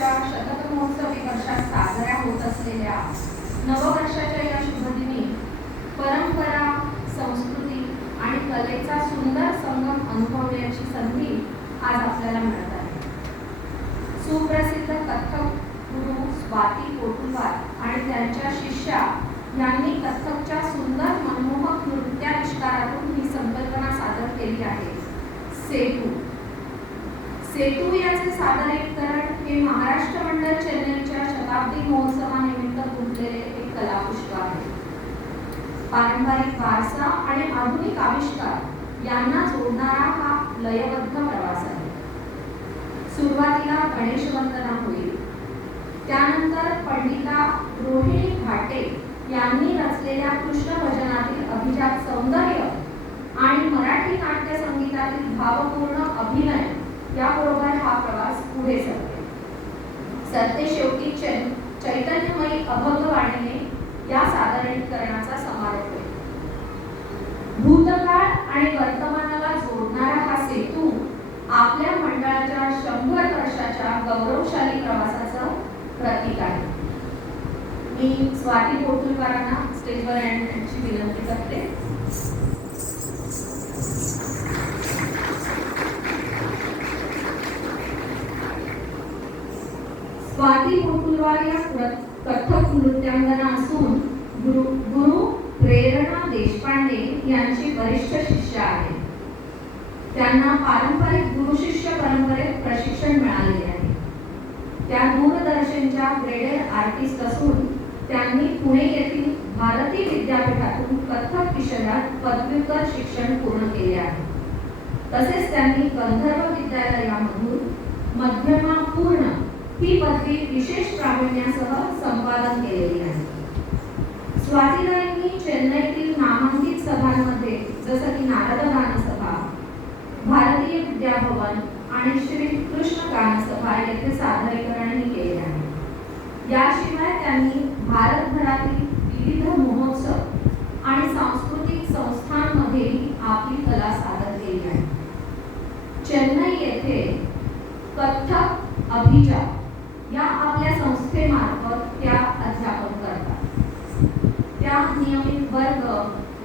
चॅनलच्या शतक महोत्सवी वर्षात साजऱ्या होत असलेल्या नववर्षाच्या या शुभदिनी परंपरा, संस्कृती आणि कलेचा सुंदर संगम अनुभवण्याची संधी आज आपल्याला मिळत आहे. सुप्रसिद्ध कथक गुरु स्वाती कोटुलवार आणि त्यांच्या शिष्या यांनी कथकच्या सुंदर मनमोहक नृत्याविष्कारातून ही संकल्पना सादर केली आहे. सेतू याचे सादरीकरण हे महाराष्ट्र मंडळ चेन्नईच्या शताब्दी महोत्सवानिमित्त गुंतलेले एक कलापुष्प आहे. पारंपरिक वारसा आणि आधुनिक आविष्कार यांना जोडणारा हा लयबद्ध प्रवास आहे. सुरुवातीला गणेश वंदना होईल, त्यानंतर पंडिता रोहिणी घाटे यांनी रचलेल्या कृष्ण भजनातील अभिजात सौंदर्य आणि मराठी नाट्य संगीतातील भावपूर्ण अभिनय याबरोबर हा प्रवास पुढे सरते शेवटी चैतन्यमयी अभंगवाणीने या सादरीकरणाचा समारोप होईल. भूतकाळ आणि वर्तमानाला जोडणारा हा सेतू आपल्या मंडळाच्या 100 वर्षाच्या गौरवशाली प्रवासाचं प्रतीक आहे. मी स्वाती कोटुलवारांना स्टेजवर येण्याची विनंती करते. स्वाती कोटुलवार या कथक नृत्यांगना असून गुरु प्रेरणा देशपांडे यांची वरिष्ठ शिष्य आहे. त्यांना पारंपरिक गुरु शिष्य परंपरेत प्रशिक्षण मिळालेले आहे. त्या दूरदर्शनच्या ग्रेडेड आर्टिस्ट असून त्यांनी पुणे येथील भारती विद्यापीठातून कथक विषयात पदव्युत्तर शिक्षण पूर्ण केले आहे. तसेच त्यांनी गंधर्व विद्यालयामधून मध्यमा पूर्ण ही पदवी विशेष प्रावीण्यासह संपादन केलेली आहे. स्वातीताईंनी चेन्नईतील नामांकित सभांमध्ये जसं की नारद गानसभा, भारतीय विद्याभवन आणि श्री कृष्ण गानसभा येथे सादरीकरणही केले आहे. याशिवाय त्यांनी भारतभरातील विविध महोत्सव आणि सांस्कृतिक संस्थांमध्येही आपली कला सादर केली आहे. चेन्नई येथे कथक अभिजात या आपल्या संस्थेमार्फत त्या अध्यापन करतात. त्या नियमित वर्ग,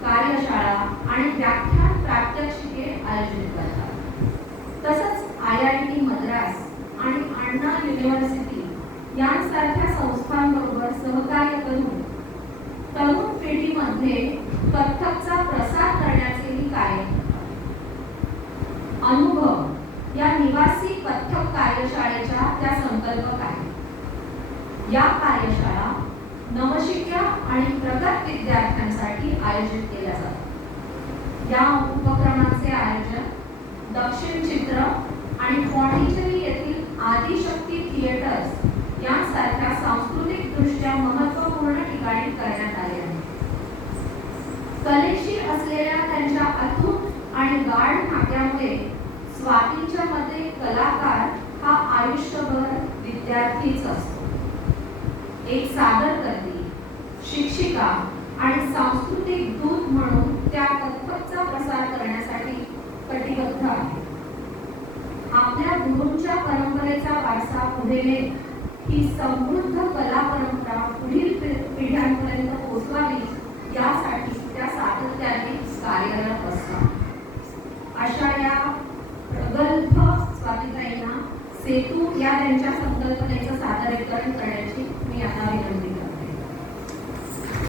कार्यशाळा आणि व्याख्यान प्रात्यक्षिके आयोजित करतात. तसंच IIT मद्रास आणि अण्णा युनिव्हर्सिटी यांसारख्या संस्थांबरोबर सहकार्य करून तरुण पिढीमध्ये कथकचा प्रसार करण्याचेही कार्य करतात. अनुभव या निवासी कथक कार्यशाळेच्या त्या संकल्पक आहेत. या कार्यशाळा नवशिक्या आणि प्रगत विद्यार्थ्यांसाठी आयोजित केल्या जातात. या उपक्रमाचे आयोजन दक्षिण चित्र आणि पॉंडिचेरी येथील आदिशक्ती थिएटर्स यांसारख्या सांस्कृतिक दृष्ट्या महत्त्वपूर्ण ठिकाणी करण्यात आले आहे. कलेशी असलेल्या त्यांच्या अतूट आणि गाढ नात्यामुळे स्वातींच्या मते कलाकार हा आयुष्यभर विद्यार्थीच असतो. एक सादरकर्ती, शिक्षिका आणि सांस्कृतिक दूत म्हणून त्या कथकचा प्रसार करण्यासाठी कटिबद्ध आहे. आपल्या गुरूंच्या परंपरेचा वारसा पुढे नेत ही समृद्ध कला परंपरा पुढील पिढ्यांपर्यंत पोहोचवावी यासाठी त्या सातत्याने कार्यरत असतात. अशा या प्रगल्भ स्वातीताईंना सेतू या त्यांच्या